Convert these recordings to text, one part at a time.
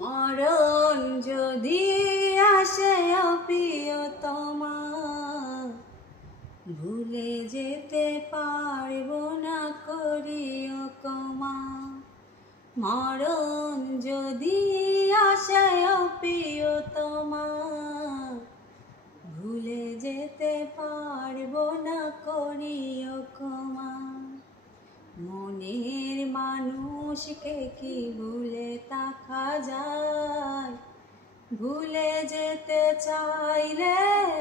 মরণ যদি আসে প্রিয়তমা ভুলে যেতে পারব না করিও কমা মরণ যদি আসে প্রিয়তমা ভুলে যেতে পারব না করিও ক্ষমা। কি ভুলে তাকা যায়? ভুলে যেতে চাইলে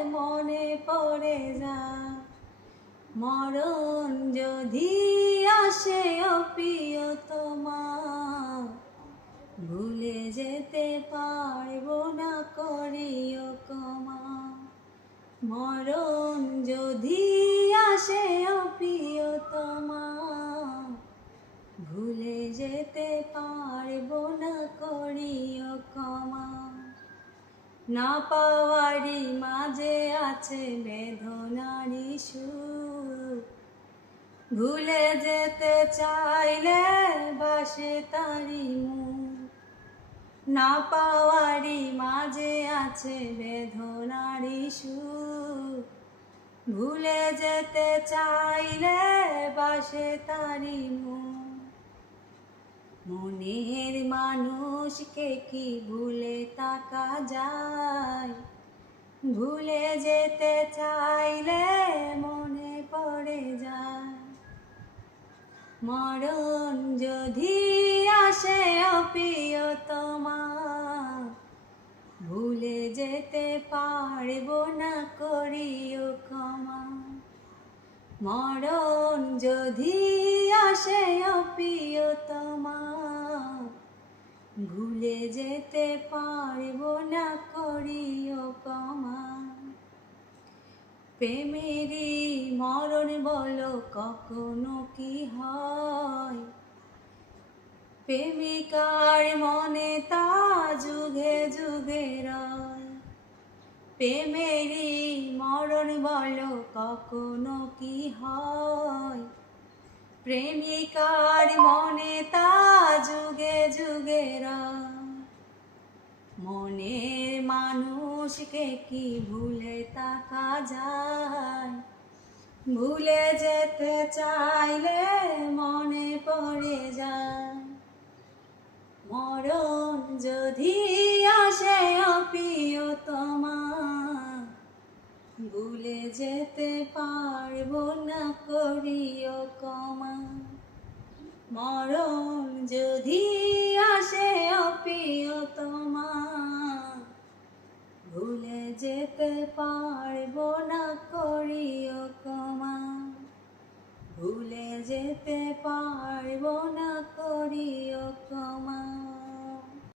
মনে পড়ে যায়। মরণ যদি আসে অপ্রিয়তমা ভুলে যেতে পারব না করিও কমা মরণ যদি না পাওয়ারই মাঝে আছে বেদনারি সুখ ভুলে যেতে চাইলে বাসে তারি মুখ না পাওয়ারই মাঝে আছে বেদনারি সুখ ভুলে যেতে চাইলে বাসে তারি মুখ মনের মানুষকে কি ভুলে তাকা যায়? ভুলে যেতে চাইলে মনে পড়ে যায়। মরণ যদি আসে অপ্রিয়তমা, ভুলে যেতে পারব না, করিও ক্ষমা। মরণ যদি আসে অপ্রিয়তমা ভুলে যেতে পারব না, করিও ক্ষমা। প্রেমেরই মরণ বলো, কখনো কি হয়? প্রেমিকার মনে তা যুগে যুগে রয়। প্রেমেরই মরণ বলো, কখনো কি হয়? প্রেমিকার মনে তা যুগে মনের মানুষকে কি ভুলে তাকা যায়? ভুলে যেতে চাইলে মনে পড়ে যায়। মরণ যদি আসে অপ্রিয়তমা, ভুলে যেতে পারব না করিও কমা মরণ যদি আসে অপ্রিয়তমা ভুলে যেতে পারব না করিও কমা ভুলে যেতে পারব না করিও কমা